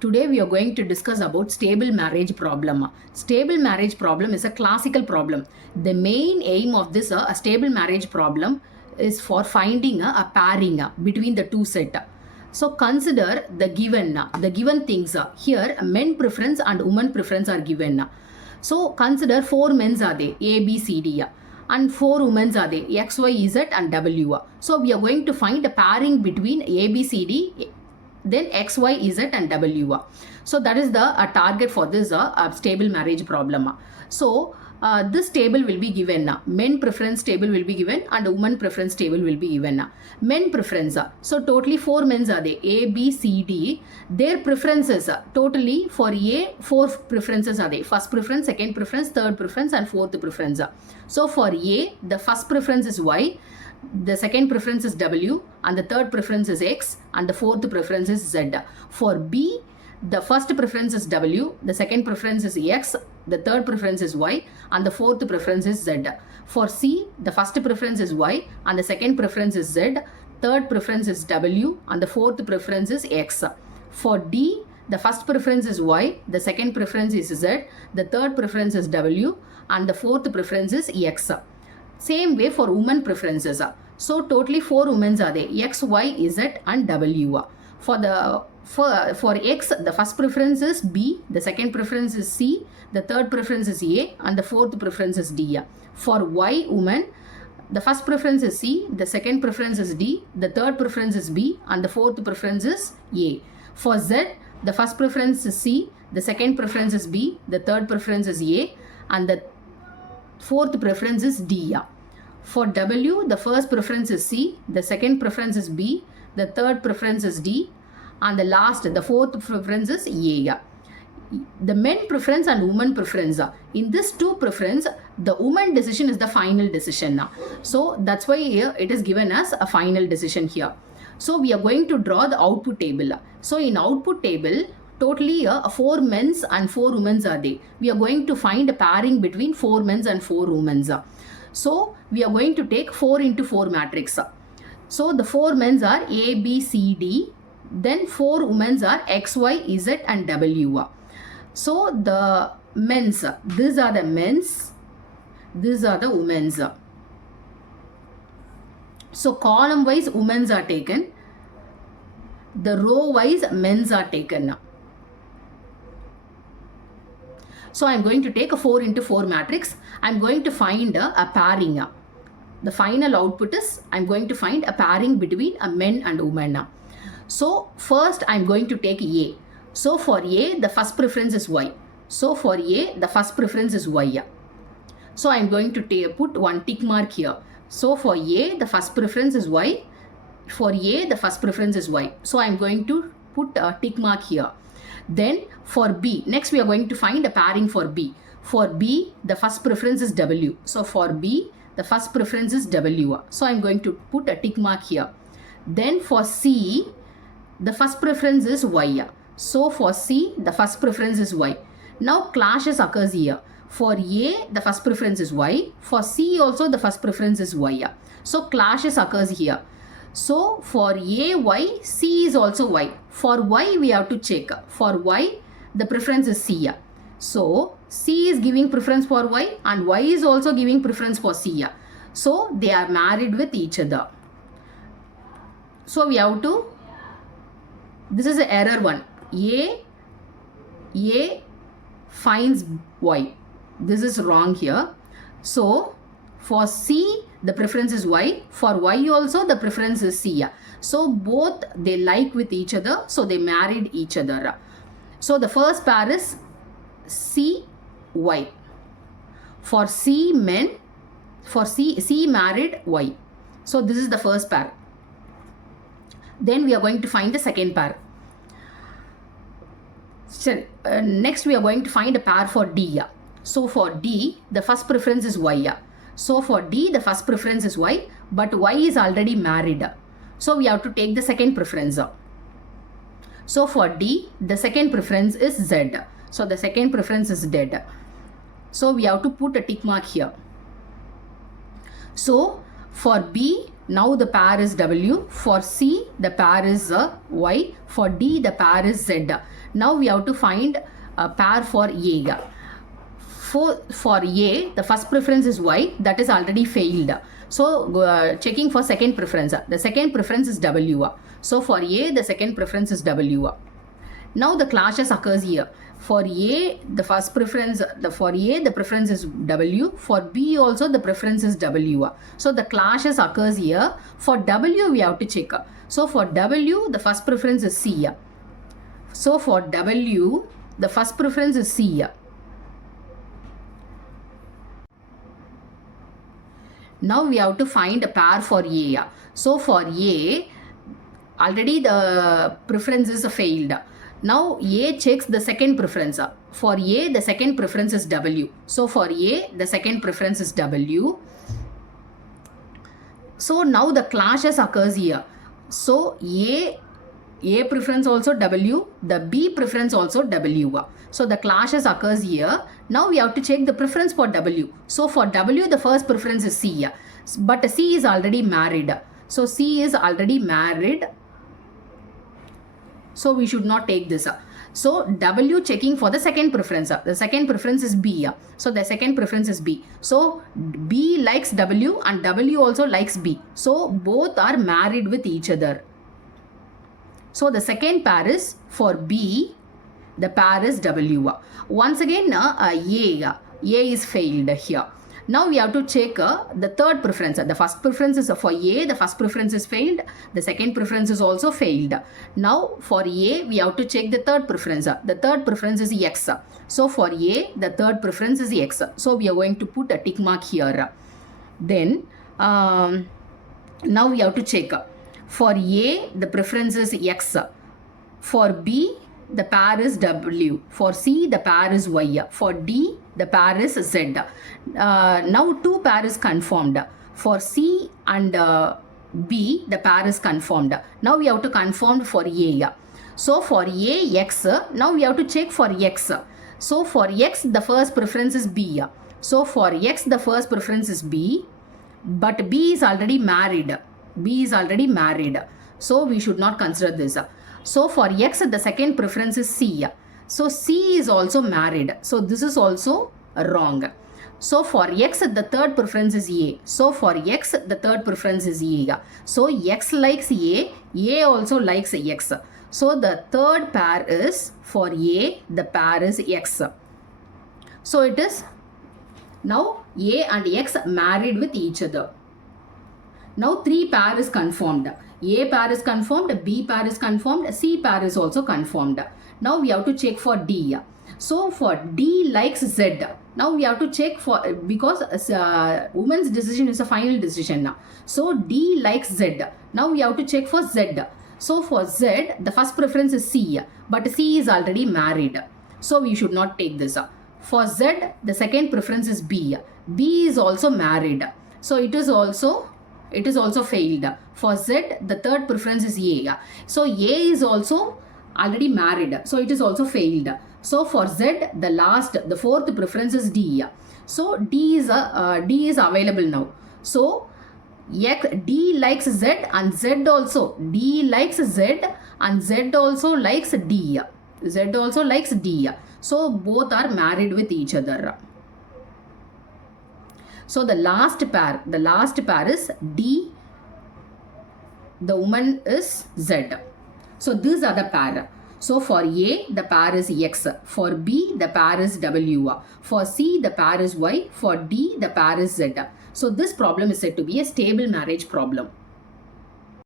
Today we are going to discuss about stable marriage problem. Stable marriage problem is a classical problem. The main aim of this a stable marriage problem is for finding a pairing between the two set. So consider the given things. Here men preference and woman preference are given. So consider 4 men are there, A, B, C, D, and 4 women are there, X, Y, Z and W. So we are going to find a pairing between A, B, C, D, then X, Y, Z and W. So that is the target for this stable marriage problem. So this table will be given. Men preference table will be given and woman preference table will be given. Men preference. So totally 4 men are there, A, B, C, D. Their preferences totally for A 4 preferences are there. First preference, second preference, third preference and fourth preference. So for A the first preference is Y, the second preference is W and the third preference is X and the fourth preference is Z. For B the first preference is W, the second preference is X, the third preference is Y and the fourth preference is Z. For C the first preference is Y and the second preference is Z, third preference is W and the fourth preference is X. For D the first preference is Y, the second preference is Z, the third preference is W and the fourth preference is X. Same way for women preferences. So totally 4 women are there, X, Y, Z and W. For X the first preference is B, the second preference is C, the third preference is A and the fourth preference is D. For Y woman the first preference is C, the second preference is D, the third preference is B and the fourth preference is A. For Z the first preference is C, the second preference is B, the third preference is A and the fourth preference is D. For W the first preference is C, the second preference is B, the third preference is D and the fourth preference is A. The men preference and woman preference. In this two preference the woman decision is the final decision. So that's why here it is given as a final decision here. So we are going to draw the output table. So in output table totally 4 men and 4 women are there. We are going to find a pairing between 4 men and 4 women. So we are going to take 4 into 4 matrix. So the 4 men are A, B, C, D. Then 4 women are X, Y, Z and W. So the men's, these are the men's, these are the women's. So column wise women's are taken, the row wise men's are taken. So I am going to take a 4 into 4 matrix. I am going to find a pairing. The final output is I am going to find a pairing between a men and women. So first I am going to take A. So for A the first preference is Y. So for A the first preference is Y. So I am going to put one tick mark here. So for A the first preference is Y. For A the first preference is Y. So I am going to put a tick mark here. Then for B, next we are going to find a pairing for B. For B the first preference is W. So for B the first preference is W. So I am going to put a tick mark here. Then for C the first preference is Y. So for C the first preference is Y. Now clashes occurs here. For A the first preference is Y. For C also the first preference is Y. So clashes occurs here. So for A, Y, C is also Y. For Y we have to check. For Y the preference is C. So C is giving preference for Y and Y is also giving preference for C. So they are married with each other. So we have to, this is the error one. A finds Y. This is wrong here. So for C the preference is Y. For Y also the preference is C. So both they like with each other. So they married each other. So the first pair is C, Y. For C men, for C married Y. So this is the first pair. Then we are going to find the second pair. So, next we are going to find a pair for D. So for D the first preference is Y. So for D the first preference is Y, but Y is already married. So we have to take the second preference. So for D the second preference is Z. So the second preference is dead. So we have to put a tick mark here. So for B Now the pair is W. For C, the pair is Y. For D, the pair is Z. Now we have to find a pair for A. For A, the first preference is Y. That is already failed. So checking for second preference. The second preference is W. So for A, the second preference is W. Now the clashes occurs here. For A, the first preference, for A, the preference is W. For B also, the preference is W. So the clashes occurs here. For W, we have to check. So for W, the first preference is C. So for W, the first preference is C. Now we have to find a pair for A. So for A, already the preference is failed. Now A checks the second preference. For A, the second preference is W. So for A, the second preference is W. So now the clashes occurs here. So A preference also W, the B preference also W. So the clashes occurs here. Now we have to check the preference for W. So for W, the first preference is C. But C is already married. So C is already married. So we should not take this. So W checking for the second preference. The second preference is B. So the second preference is B. So B likes W and W also likes B. So both are married with each other. So the second pair is for B. The pair is W. Once again, A is failed here. Now we have to check the third preference. The first preference is for A. The first preference is failed. The second preference is also failed. Now for A, we have to check the third preference. The third preference is X. So for A, the third preference is X. So we are going to put a tick mark here. Then now we have to check. For A, the preference is X. For B, the pair is W. For C, the pair is Y. For D, the pair is Z. Now two pair is confirmed. For C and B, the pair is confirmed. Now we have to confirm for A. So for A, X. Now we have to check for X. So for X, the first preference is B. So for X, the first preference is B. But B is already married. B is already married. So we should not consider this. So for X, the second preference is C. So C is also married. So this is also wrong. So for X, the third preference is A. So for X, the third preference is A. So X likes A. A also likes X. So the third pair is for A. The pair is X. So it is now A and X married with each other. Now three pair is confirmed. A pair is confirmed, B pair is confirmed, C pair is also confirmed. Now we have to check for D. So for D likes Z. Now we have to check for, because woman's decision is a final decision now. So D likes Z. Now we have to check for Z. So for Z, the first preference is C, but C is already married. So we should not take this. For Z, the second preference is B. B is also married. So it is also failed. For Z, the third preference is A. So A is also already married. So it is also failed. So for Z, the fourth preference is D. So D is available now. So D likes Z and Z also. D likes Z and Z also likes D. Z also likes D. So both are married with each other. So the last pair is D. The woman is Z. So these are the pair. So for A, the pair is X. For B, the pair is W. For C, the pair is Y. For D, the pair is Z. So this problem is said to be a stable marriage problem.